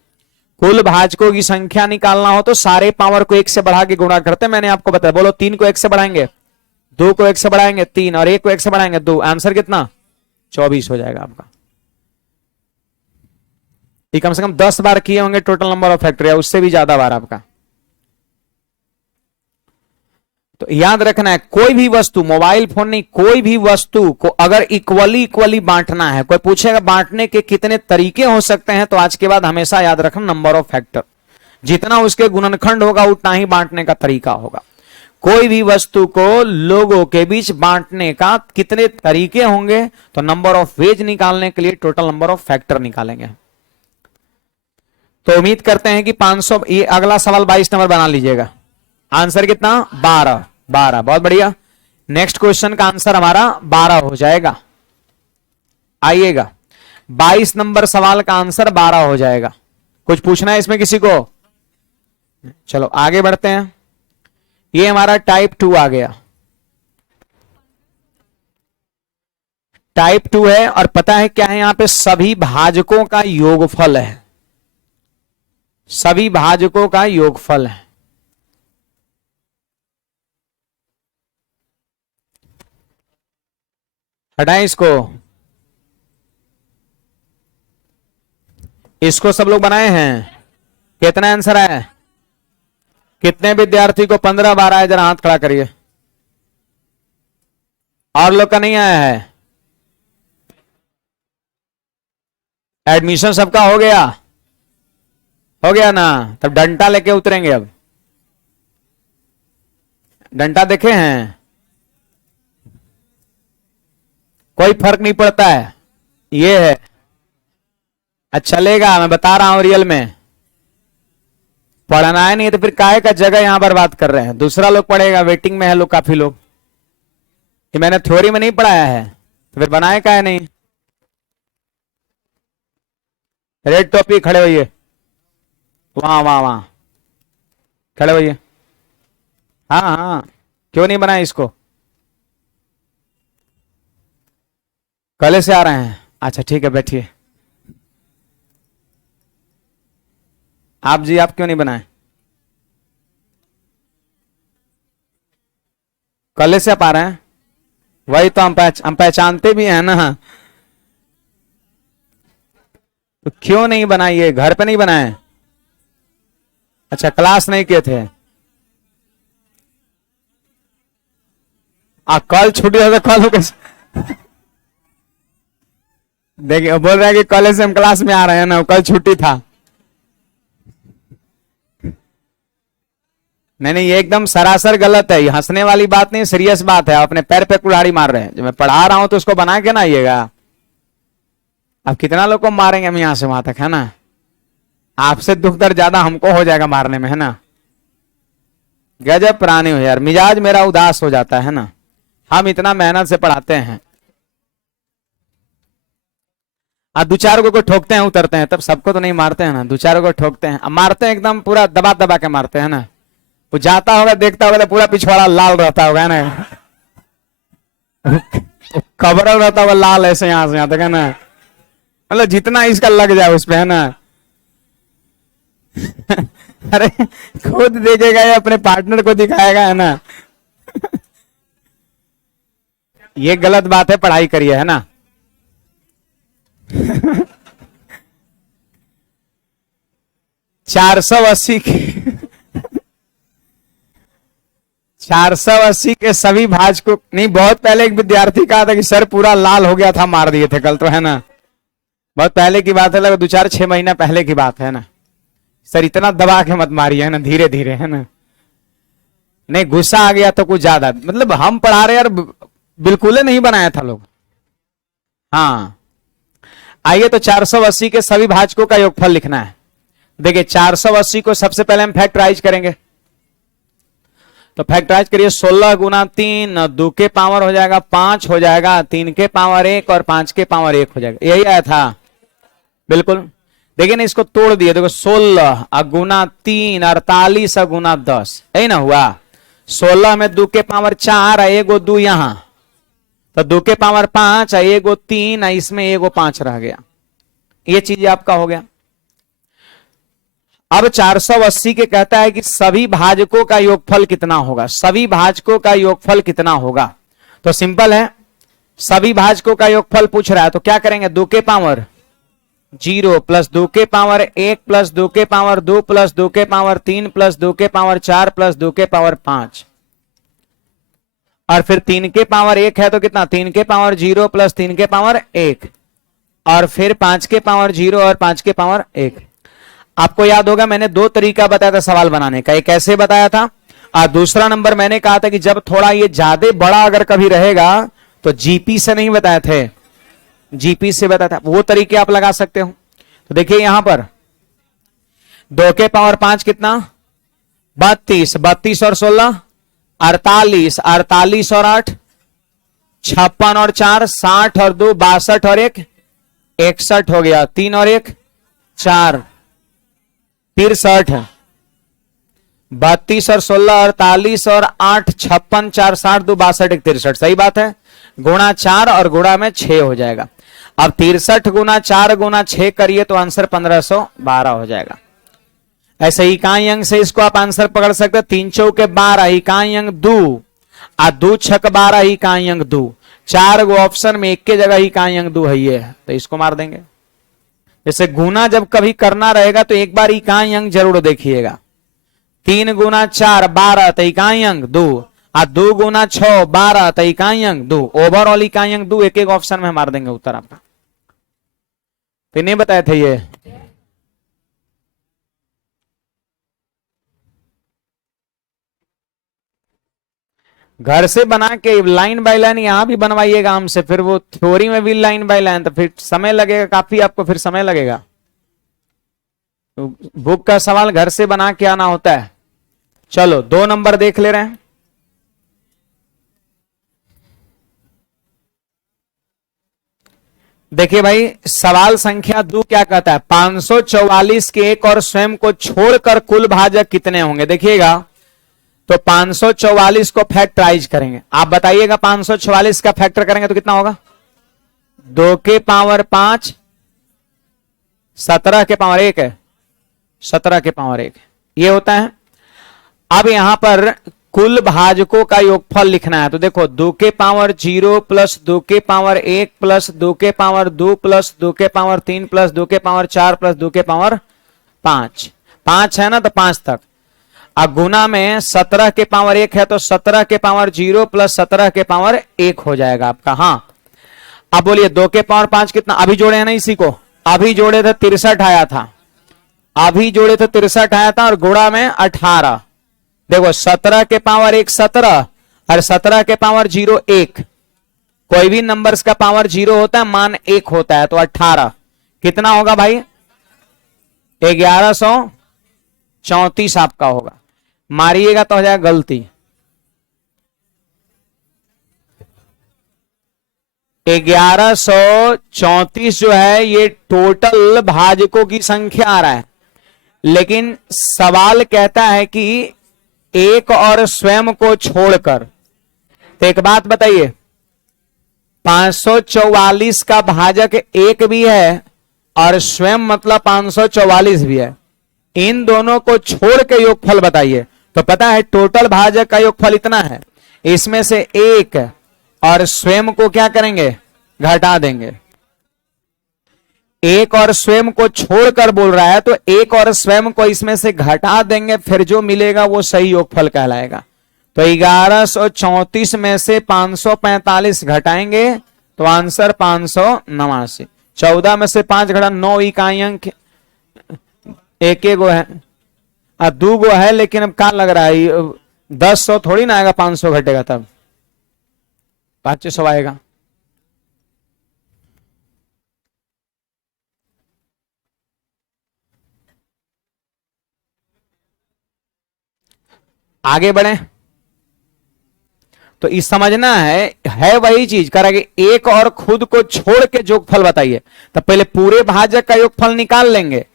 कुल भाजकों की संख्या निकालना हो तो सारे पावर को 1 से बढ़ा के गुणा करते हैं, मैंने आपको बताया। बोलो 3 को 1 से बढ़ाएंगे, 2 को 1 से बढ़ाएंगे 3 और 1 को 1 से बढ़ाएंगे 2, आंसर कितना 24 हो जाएगा आपका। ये कम से कम 10 बार किए होंगे टोटल नंबर ऑफ फैक्टर, या उससे भी ज्यादा बार आपका। तो याद रखना है कोई भी वस्तु, मोबाइल फोन नहीं, कोई भी वस्तु को अगर इक्वली बांटना है, कोई पूछेगा बांटने के कितने तरीके हो सकते हैं, तो आज के बाद हमेशा याद रखना नंबर ऑफ फैक्टर, जितना उसके गुणनखंड होगा उतना ही बांटने का तरीका होगा। कोई भी वस्तु को लोगों के बीच बांटने का कितने तरीके होंगे, तो नंबर ऑफ वेज निकालने के लिए टोटल नंबर ऑफ फैक्टर निकालेंगे। तो उम्मीद करते हैं कि 500, ये अगला सवाल 22 नंबर बना लीजिएगा। आंसर कितना 12, बहुत बढ़िया। नेक्स्ट क्वेश्चन का आंसर हमारा 12 हो जाएगा। आइएगा 22 नंबर सवाल का आंसर 12 हो जाएगा। कुछ पूछना है इसमें किसी को? चलो आगे बढ़ते हैं। ये हमारा टाइप 2 आ गया, टाइप 2 है और पता है क्या है, यहां पे सभी भाजकों का योगफल है, सभी भाजकों का योगफल है। हटाएं इसको, इसको सब लोग बनाए हैं। कितना आंसर है? कितने विद्यार्थी को 15 12 है? जरा हाथ खड़ा करिए। और लोग का नहीं आया है? एडमिशन सबका हो गया? हो गया ना? तब डंडा लेके उतरेंगे अब। डंडा देखे हैं? कोई फर्क नहीं पड़ता है, ये है। अच्छा चलेगा, मैं बता रहा हूं रियल में। पढ़ना है नहीं तो फिर काहे का जगह यहां बर्बाद कर रहे हैं, दूसरा लोग पढ़ेगा, वेटिंग में है लोग, काफी लोग। कि मैंने थ्योरी में नहीं पढ़ाया है तो फिर बनाए काहे नहीं। रेड टॉपी खड़े होइए, वहां वहां वहां खड़े होइए। हाँ हाँ, क्यों नहीं बनाए इसको? कल से आ रहे हैं? अच्छा ठीक है, बैठिए। आप जी, आप क्यों नहीं बनाए? कल से आप आ रहे हैं? वही तो हम पहचानते भी हैं ना। तो क्यों नहीं बनाइए, घर पे नहीं बनाए? अच्छा, क्लास नहीं किए थे? कल छुट्टी हो तो कल हो कैसे? देखिए बोल रहे हैं कि कल से हम क्लास में आ रहे हैं ना, कल छुट्टी था। नहीं नहीं, ये एकदम सरासर गलत है, ये हंसने वाली बात नहीं, सीरियस बात है। आप अपने पैर पे कुल्हाड़ी मार रहे हैं। जो मैं पढ़ा रहा हूं तो उसको बना के ना आइएगा। अब कितना लोग को मारेंगे हम यहां से वहां तक, है ना? आपसे दुख दर्द ज्यादा हमको हो जाएगा मारने में, है ना? गजब प्राणी हो यार, मिजाज मेरा उदास हो जाता है ना। हम इतना मेहनत से पढ़ाते हैं, अब दो चार को ठोकते हैं, उतरते हैं, तब सबको तो नहीं मारते हैं ना, दो चार को ठोकते हैं। अब मारते हैं एकदम पूरा दबा दबा के मारते हैं ना। वो जाता होगा, देखता होगा तो पूरा पिछवाड़ा लाल रहता होगा ना। कबरल रहता होगा लाल, ऐसे यहां से यहां तक, है ना? मतलब जितना इसका लग जाए उस पे, है ना? अरे खुद देखेगा या अपने पार्टनर को दिखाएगा, है ना? ये गलत बात है, पढ़ाई करिए, है ना? 480 के 480 के सभी भाज को नहीं। बहुत पहले एक विद्यार्थी कहा था कि सर पूरा लाल हो गया था, मार दिए थे कल, तो है ना? बहुत पहले की बात है, लगभग 2-4-6 महीना पहले की बात है ना। सर इतना दबा के मत मारिए, है ना, धीरे धीरे, है ना? नहीं, गुस्सा आ गया तो कुछ ज्यादा, मतलब हम पढ़ा रहे यार, बिल्कुल नहीं बनाया था लोग। हाँ, आइए तो 480 के सभी भाजकों का योगफल लिखना है। देखिए 480 को सबसे पहले हम फैक्टराइज करेंगे। तो फैक्टराइज करिए, 16 गुना 3, 2 के पावर हो जाएगा 5 हो जाएगा, 3 के पावर 1 और 5 के पावर 1 हो जाएगा। यही आया था बिल्कुल। देखिए ना, इसको तोड़ दिए, देखो 16 गुना 3, 48 गुना 10, यही ना हुआ। 16 में 2 के पावर 4 है, एगो 2 यहां, तो 2 के पावर 5 है, एगो 3 है, इसमें एगो 5 रह गया। ये चीज आपका हो गया। अब 480 के कहता है कि सभी भाजकों का योगफल कितना होगा, सभी भाजकों का योगफल कितना होगा। तो सिंपल है, सभी भाजकों का योगफल पूछ रहा है, तो क्या करेंगे, 2 के पावर 0 प्लस 2 के पावर 1 प्लस 2 के पावर 2 प्लस 2 के पावर 3 प्लस 2 के पावर 4 प्लस 2 के पावर 5, और फिर 3 के पावर 1 है तो कितना, 3 के पावर 0 प्लस 3 के पावर 1, और फिर 5 के पावर 0 और 5 के पावर 1। आपको याद होगा मैंने दो तरीका बताया था सवाल बनाने का, एक ऐसे बताया था, और दूसरा नंबर मैंने कहा था कि जब थोड़ा ये ज्यादा बड़ा अगर कभी रहेगा तो जीपी से नहीं बताए थे, जीपी से बताया था। वो तरीके आप लगा सकते हो। तो देखिए यहां पर 2 के पावर 5 कितना, 32, 32 और 16 48, 48 और 8 56 और 4 60 और 2 62 और 1 61 हो गया, 3 और 1 4 63, 32 और 16 48 और 8 56 4 60 2 62 1 63, सही बात है। गुणा 4 और गुणा में 6 हो जाएगा। अब 63 गुना 4 गुना 6 करिए तो आंसर 1512 हो जाएगा। ऐसे इकाई अंक से इसको आप आंसर पकड़ सकते, 3 चौके 12 इकाई अंक 2 और 2 छक 12 इकाई अंक 2, 4 गो ऑप्शन में एक के जगह इकाई अंक 2 है, ये है तो इसको मार देंगे। जैसे गुना जब कभी करना रहेगा तो एक बार इकाई अंक जरूर देखिएगा। 3 गुना 4 12 तो इकाई अंक 2, और 2 गुना 6 12 तो इकाई अंक 2, ओवरऑल इकाई अंक 2 एक एक ऑप्शन में मार देंगे उत्तर आपका। तो नहीं बताए थे ये। घर से बना के लाइन बाय लाइन यहां भी बनवाइएगा हमसे, फिर वो थ्योरी में भी लाइन बाय लाइन, तो फिर समय लगेगा काफी, आपको फिर समय लगेगा। तो बुक का सवाल घर से बना के आना होता है। चलो 2 नंबर देख ले रहे हैं। देखिए भाई, सवाल संख्या 2 क्या कहता है, 544 के एक और स्वयं को छोड़कर कुल भाजक कितने होंगे। देखिएगा, तो 544 को फैक्टराइज करेंगे, आप बताइएगा 544 का फैक्टर करेंगे तो कितना होगा, 2 के पावर 5, 17 के पावर 1 है, 17 के पावर 1 ये होता है। अब यहां पर कुल भाजकों का योगफल लिखना है, तो देखो 2 के पावर 0 प्लस 2 के पावर 1 प्लस 2 के पावर 2 प्लस 2 के पावर 3 प्लस 2 के पावर 4 प्लस 2 के पावर 5, 5 है ना, तो 5 तक। अब गुना में 17 के पावर 1 है, तो 17 के पावर 0 प्लस 17 के पावर 1 हो जाएगा आपका। हाँ, अब बोलिए 2 के पावर 5 कितना, अभी जोड़े हैं ना इसी को, अभी जोड़े थे 63 आया था, अभी जोड़े थे 63 आया था, और गुणा में 18। देखो 17 के पावर 1 17 और 17 के पावर 0 1, कोई भी नंबर्स का पावर 0 होता है, मान 1 होता है, तो 18 कितना होगा भाई, 1134 आपका होगा। मारिएगा तो हो जाएगा गलती, 1134 जो है ये टोटल भाजकों की संख्या आ रहा है, लेकिन सवाल कहता है कि एक और स्वयं को छोड़कर। तो एक बात बताइए, 544 का भाजक 1 भी है और स्वयं मतलब 544 भी है, इन दोनों को छोड़ के योगफल बताइए। तो पता है टोटल भाजक का योगफल इतना है, इसमें से 1 और स्वयं को क्या करेंगे, घटा देंगे। 1 और स्वयं को छोड़कर बोल रहा है, तो 1 और स्वयं को इसमें से घटा देंगे, फिर जो मिलेगा वो सही योगफल कहलाएगा। तो 1134 में से 545 घटाएंगे तो आंसर 589। 14 में से 5 घटा 9 इकाई अंक, एक गो है, 2 गो है, लेकिन अब क्या लग रहा है 10 थोड़ी ना आएगा, 500 घटेगा तब 500 आएगा। आगे बढ़े तो इस समझना है वही चीज करेंगे, एक और खुद को छोड़ के योगफल बताइए। तो पहले पूरे भाजक का योगफल निकाल लेंगे,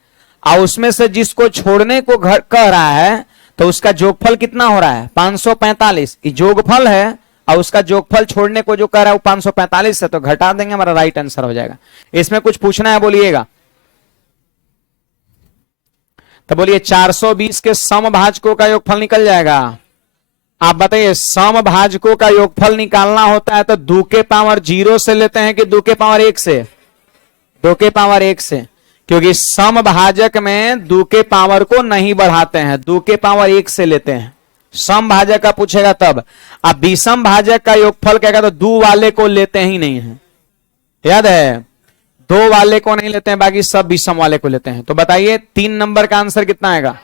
और उसमें से जिसको छोड़ने को कह रहा है तो उसका योगफल कितना हो रहा है, 545 योगफल है, और उसका योगफल छोड़ने को जो कह रहा है वो 545 है, तो घटा देंगे, हमारा राइट आंसर हो जाएगा। इसमें कुछ पूछना है बोलिएगा, तो बोलिए 420 के समभाजकों का योगफल निकल जाएगा। आप बताइए समभाजकों का योगफल निकालना होता है तो 2 के पावर 0 से लेते हैं कि 2 के पावर 1 से, 2 के पावर 1 से, क्योंकि समभाजक में 2 के पावर को नहीं बढ़ाते हैं, 2 के पावर 1 से लेते हैं। समभाजक का पूछेगा तब। अब विषम भाजक का योगफल कहेगा तो 2 वाले को लेते ही नहीं है, याद है, 2 वाले को नहीं लेते हैं, बाकी सब विषम वाले को लेते हैं। तो बताइए 3 नंबर का आंसर कितना आएगा,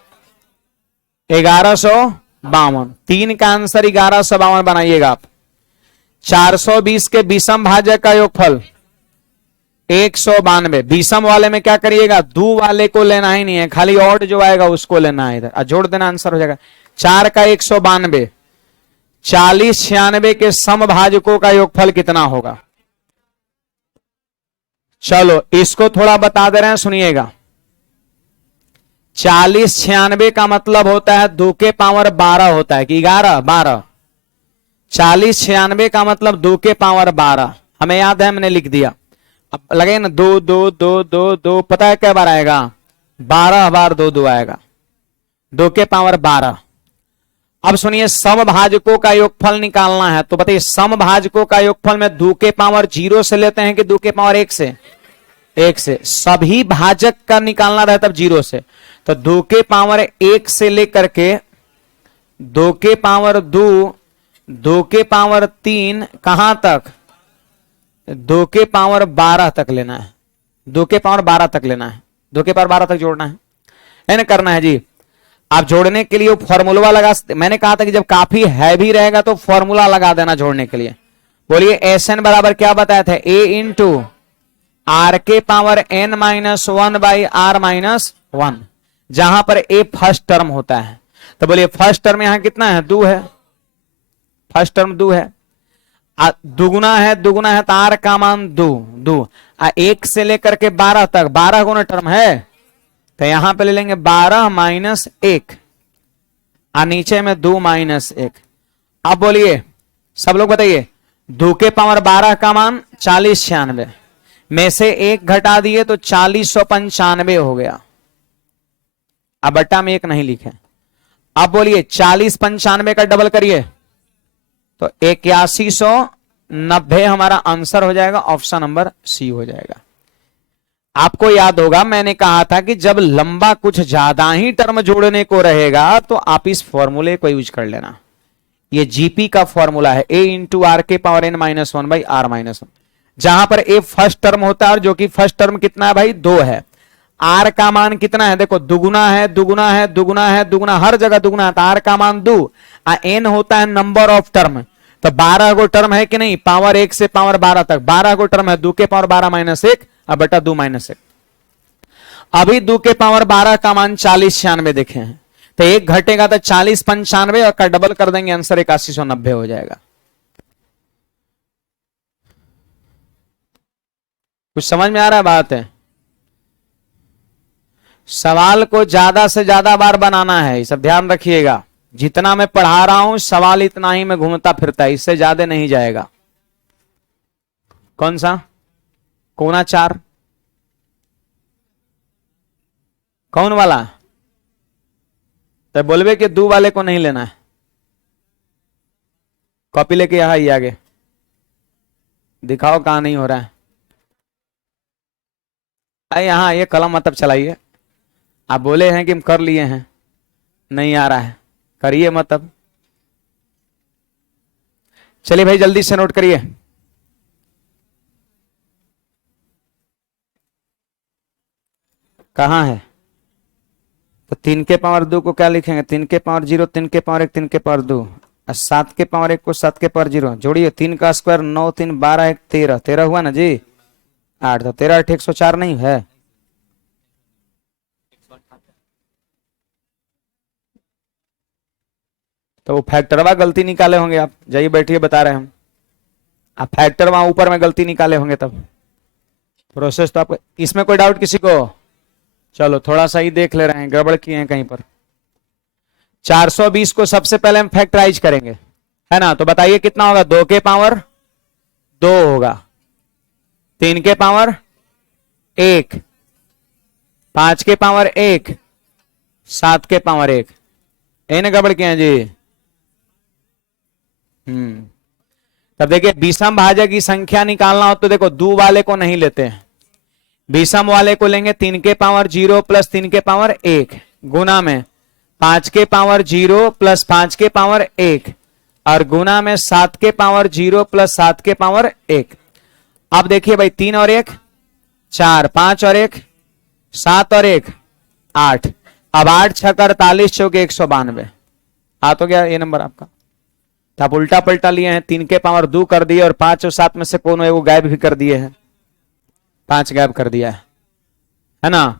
1152। 3 का आंसर 1152 बनाइएगा आप। 420 के विषम भाजक का योगफल 192। विषम वाले में क्या करिएगा, 2 वाले को लेना ही नहीं है, खाली ऑड जो आएगा उसको लेना है, इधर जोड़ देना, आंसर हो जाएगा 4 का 192। 40 96 के समभाजकों का योगफल कितना होगा। चलो इसको थोड़ा बता दे रहे हैं, सुनिएगा। 40 96 का मतलब होता है 2 के पावर 12 होता है कि 11 12। 40 96 का मतलब 2 के पावर 12, हमें याद है, हमने लिख दिया। अब लगे ना 2 2 2 2 2, पता है क्या बार आएगा, 12 बार 2 2 आएगा, 2 के पावर 12। अब सुनिए समभाजकों का योगफल निकालना है, तो बताइए समभाजकों का योगफल में 2 के पावर 0 से लेते हैं कि 2 के पावर 1 से, 1 से। सभी भाजक का निकालना रहता है 0 से, तो 2 के पावर 1 से लेकर के 2 के पावर 2, 2 के पावर 3 कहां तक, 2 के पावर 12 तक लेना है, 2 के पावर 12 तक लेना है, 2 के पावर 12 तक जोड़ना है ना, करना है जी। आप जोड़ने के लिए फॉर्मूला लगा, मैंने कहा था कि जब काफी हैवी रहेगा तो फॉर्मूला लगा देना जोड़ने के लिए। बोलिए एस एन बराबर क्या बताया था, ए इंटू आर के power n minus one by r minus one, जहां पर ए फर्स्ट टर्म होता है। तो बोलिए फर्स्ट टर्म यहां कितना है, 2 है, फर्स्ट टर्म 2 है, दुगुना है तो आर का मान 2, 1 से लेकर के 12 तक 12 गुना टर्म है, तो यहां पे ले लेंगे 12 माइनस 1, नीचे में 2 माइनस 1। अब बोलिए सब लोग बताइए, 2 के पावर 12 का मान 4096 में से 1 घटा दिए तो 4095 हो गया। अब बट्टा में 1 नहीं लिखे। अब बोलिए 4095 का डबल करिए तो 8190 हमारा आंसर हो जाएगा, ऑप्शन नंबर सी हो जाएगा। आपको याद होगा मैंने कहा था कि जब लंबा कुछ ज्यादा ही टर्म जोड़ने को रहेगा तो आप इस फॉर्मूले को यूज कर लेना। ये जीपी का फॉर्मूला है, ए इंटू आर के power n minus one by r minus one, जहां पर ए फर्स्ट टर्म होता है और जो कि फर्स्ट टर्म कितना है भाई, 2 है। आर का मान कितना है, देखो दुगुना है, दुगुना है, दुगुना है, दुगुना, हर जगह दुगुना है, तो आर का मान 2, एन होता है नंबर ऑफ टर्म, तो 12 को टर्म है कि नहीं, पावर 1 से पावर 12 तक 12 को टर्म है, 2 के पावर 12 माइनस 1 अब बटा 2 माइनस 1। अभी 2 के पावर 12 का मान 4096 देखे हैं, तो 1 घटेगा तो 4095 और का डबल कर देंगे, आंसर 8190 हो जाएगा। कुछ समझ में आ रहा है बात है? सवाल को ज्यादा से ज्यादा बार बनाना है, ये सब ध्यान रखिएगा। जितना मैं पढ़ा रहा हूं सवाल इतना ही मैं घूमता फिरता है, इससे ज्यादा नहीं जाएगा। कौन सा कोना 4, कौन वाला, तो बोलबे कि 2 वाले को नहीं लेना है, कॉपी लेके यहां ही आगे दिखाओ कहां नहीं हो रहा है। यहां ये कलम मतलब चलाइए, आप बोले हैं कि हम कर लिए हैं, नहीं आ रहा है, करिए मतलब। चलिए भाई जल्दी से नोट करिए। कहां है, तो 3 के पावर 2 को क्या लिखेंगे, 3 के पावर 0, 3 के पावर 1, 3 के पावर 2, और 7 के पावर 1 को 7 के पावर 0 जोड़िए, 3 का स्क्वायर 9, 3 12, 1 13, 13 हुआ ना जी, 8 तो 13 8 104 नहीं है। तो वो फैक्टर गलती निकाले होंगे आप, जाइए बैठिए बता रहे हैं हम, आप फैक्टर वहां ऊपर में गलती निकाले होंगे, तब प्रोसेस तो आपको, इसमें कोई डाउट किसी को? चलो थोड़ा सा ही देख ले रहे हैं, गड़बड़ किए हैं कहीं पर। 420 को सबसे पहले हम फैक्टराइज करेंगे, है ना, तो बताइए कितना होगा, 2 के पावर 2 होगा, 3 के पावर 1, 5 के पावर 1, 7 के पावर 1, इन्हें गड़बड़ किए हैं जी। तब देखिए विषम भाजक की संख्या निकालना हो तो देखो 2 वाले को नहीं लेते हैं, विषम वाले को लेंगे 3 के पावर 0 प्लस 3 के पावर 1 गुना में 5 के पावर 0 प्लस 5 के पावर 1 और गुना में 7 के पावर 0 प्लस 7 के पावर 1। अब देखिए भाई 3 और 1 4, 5 और 1 7 और 1 8, अब 8 6 48 चौके 192 आ तो गया ये नंबर आपका। तो आप उल्टा पलटा लिए हैं, 3 के पावर 2 कर दिए और 5 और 7 में से कोनो एगो गायब भी कर दिए हैं, 5 गायब कर दिया है ना।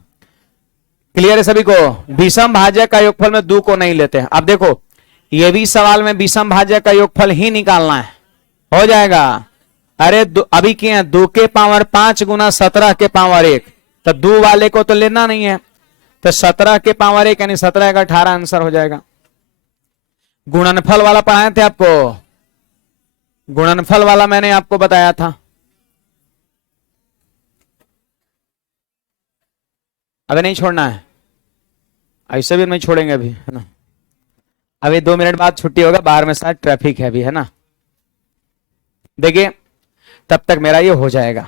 क्लियर है सभी को? विषम भाजक का योगफल में 2 को नहीं लेते हैं। अब देखो ये भी सवाल में विषम भाजक का योगफल ही निकालना है, हो जाएगा। अरे अभी किए हैं 2 के पावर 5 गुना 17 के पावर 1, तो 2 वाले को तो लेना नहीं है, तो 17 के पावर 1 यानी 17 का 18 आंसर हो जाएगा। गुणनफल वाला पढ़ाए थे आपको, गुणनफल वाला मैंने आपको बताया था। अभी नहीं छोड़ना है, ऐसे भी नहीं छोड़ेंगे अभी, है ना। अभी 2 मिनट बाद छुट्टी होगा, बाहर में शायद ट्रैफिक है अभी, है ना। देखिए तब तक मेरा ये हो जाएगा।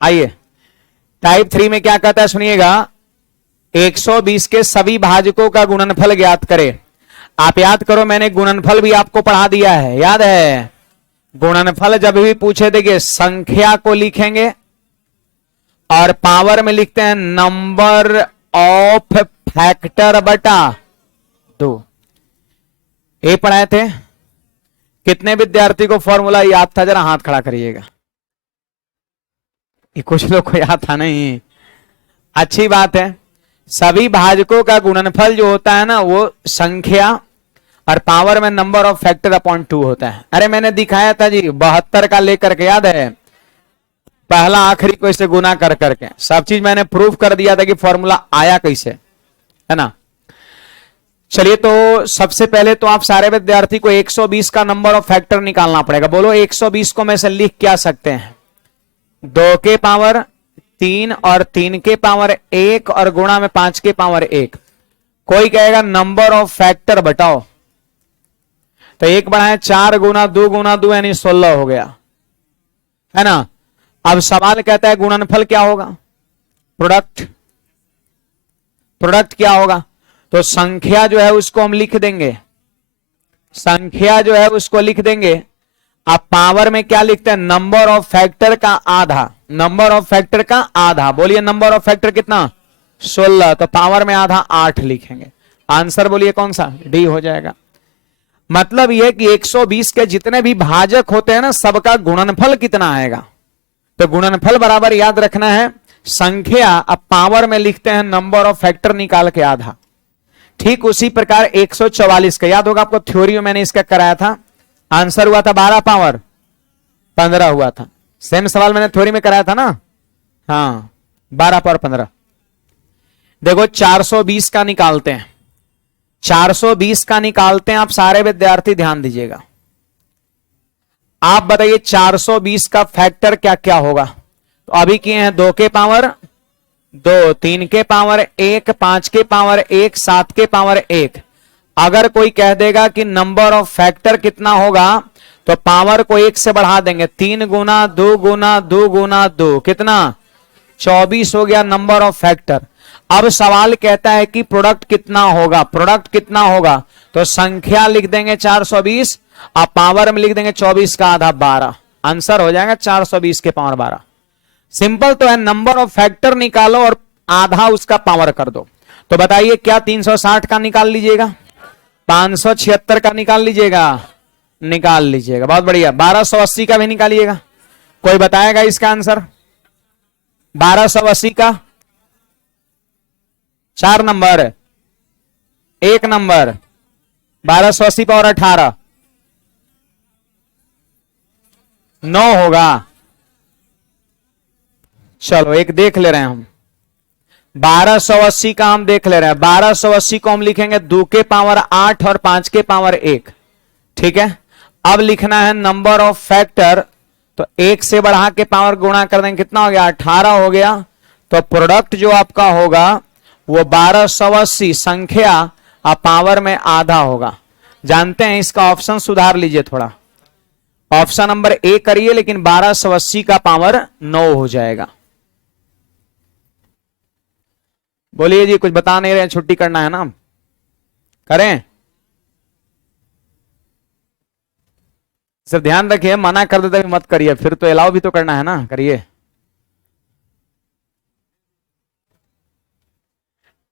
आइए टाइप 3 में क्या कहता है सुनिएगा, 120 के सभी भाजकों का गुणनफल ज्ञात करें। आप याद करो मैंने गुणनफल भी आपको पढ़ा दिया है, याद है। गुणनफल जब भी पूछे देखिए संख्या को लिखेंगे और पावर में लिखते हैं नंबर ऑफ फैक्टर बटा 2। ये पढ़ाए थे। कितने विद्यार्थी को फॉर्मूला याद था? जरा हाथ खड़ा करिएगा। कुछ लोग को याद था नहीं। अच्छी बात है। सभी भाजकों का गुणनफल जो होता है ना, वो संख्या और पावर में नंबर ऑफ फैक्टर अपॉन 2 होता है। अरे मैंने दिखाया था जी 72 का लेकर के, याद है? पहला आखिरी को इसे गुना कर करके सब चीज मैंने प्रूफ कर दिया था कि फॉर्मूला आया कैसे, है ना। चलिए, तो सबसे पहले तो आप सारे विद्यार्थी को 120 का नंबर ऑफ फैक्टर निकालना पड़ेगा। बोलो 120 को मैं से लिख क्या सकते हैं? 2 के पावर 3 और 3 के पावर 1 और गुणा में 5 के पावर 1। कोई कहेगा नंबर ऑफ फैक्टर बताओ, तो 1 बढ़ाए 4 गुना 2 यानी 16 हो गया, है ना। अब सवाल कहता है गुणनफल क्या होगा? प्रोडक्ट। प्रोडक्ट क्या होगा? तो संख्या जो है उसको हम लिख देंगे, संख्या जो है उसको लिख देंगे। अब पावर में क्या लिखते हैं? नंबर ऑफ फैक्टर का आधा। नंबर ऑफ फैक्टर का आधा। बोलिए नंबर ऑफ फैक्टर कितना? 16। तो पावर में आधा 8 लिखेंगे। आंसर बोलिए कौन सा? डी हो जाएगा। मतलब यह कि 120 के जितने भी भाजक होते हैं ना, सबका गुणनफल कितना आएगा? तो गुणनफल बराबर याद रखना है संख्या, अब पावर में लिखते हैं नंबर ऑफ फैक्टर निकाल के आधा। ठीक उसी प्रकार 144 का याद होगा आपको, थ्योरी में मैंने इसका कराया था। आंसर हुआ था 12 पावर 15 हुआ था। सेम सवाल मैंने थ्योरी में कराया था ना। हाँ, 12 पावर 15। देखो 420 का निकालते हैं। 420 का निकालते हैं। आप सारे विद्यार्थी ध्यान दीजिएगा। आप बताइए 420 का फैक्टर क्या क्या होगा? तो अभी किए हैं 2 के पावर 2, 3 के पावर 1, 5 के पावर 1, 7 के पावर 1। अगर कोई कह देगा कि नंबर ऑफ फैक्टर कितना होगा, तो पावर को 1 से बढ़ा देंगे। 3 गुना 2 गुना 2 गुना 2 कितना? 24 हो गया नंबर ऑफ फैक्टर। अब सवाल कहता है कि प्रोडक्ट कितना होगा? प्रोडक्ट कितना होगा? तो संख्या लिख देंगे 420, आप पावर में लिख देंगे 24 का आधा 12। आंसर हो जाएगा 420 के पावर 12। सिंपल तो है, नंबर ऑफ फैक्टर निकालो और आधा उसका पावर कर दो। तो बताइए क्या 360 का निकाल लीजिएगा? 576 का निकाल लीजिएगा? निकाल लीजिएगा, बहुत बढ़िया। 1280 का भी निकालिएगा। कोई बताएगा इसका आंसर? 1280 का 4 नंबर, 1 नंबर, 1280 पावर 18 9 होगा। चलो एक देख ले रहे हैं हम। 1280 का हम देख ले रहे हैं। 1280 को हम लिखेंगे 2 के पावर 8 और 5 के पावर 1। ठीक है, अब लिखना है नंबर ऑफ फैक्टर। तो 1 से बढ़ा के पावर गुणा कर देंगे, कितना हो गया? 18 हो गया। तो प्रोडक्ट जो आपका होगा वो 1280 संख्या और पावर में आधा होगा। जानते हैं, इसका ऑप्शन सुधार लीजिए थोड़ा। ऑप्शन नंबर ए करिए, लेकिन 1280 का पावर 9 हो जाएगा। बोलिए जी, कुछ बता नहीं रहे हैं, छुट्टी करना है ना? करें? सिर्फ ध्यान रखिए, मना कर देते भी मत करिए, फिर तो अलाउ भी तो करना है ना। करिए।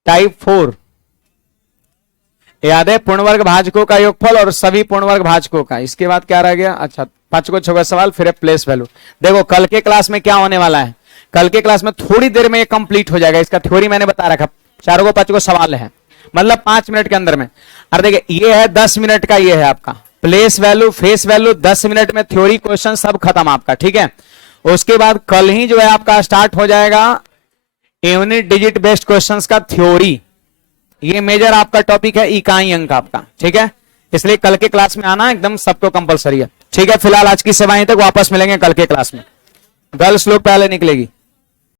टाइप 4 याद है, पूर्णवर्ग भाजकों का योगफल और सभी पूर्णवर्ग भाजकों का। इसके बाद क्या रह गया? अच्छा, 5 को 6 सवाल, फिर प्लेस वैल्यू। देखो कल के क्लास में क्या होने वाला है, कल के क्लास में थोड़ी देर में ये कंप्लीट हो जाएगा। इसका थ्योरी मैंने बता रखा, 4 को 5 को सवाल है, मतलब 5 मिनट के अंदर में। और देखिए ये है 10 मिनट का, ये है आपका place value, face value. 10 minute में थ्योरी क्वेश्चन सब खत्म आपका। ठीक है, उसके बाद कल ही जो है आपका स्टार्ट हो जाएगा यूनिट डिजिट बेस्ड क्वेश्चंस का थ्योरी। ये मेजर आपका टॉपिक है, इकाई अंक आपका। ठीक है, इसलिए कल के क्लास में आना एकदम सबको कंपलसरी है। ठीक है, फिलहाल आज की सेवाएं तक, वापस मिलेंगे कल के क्लास में। गर्ल्स लोग पहले निकलेगी।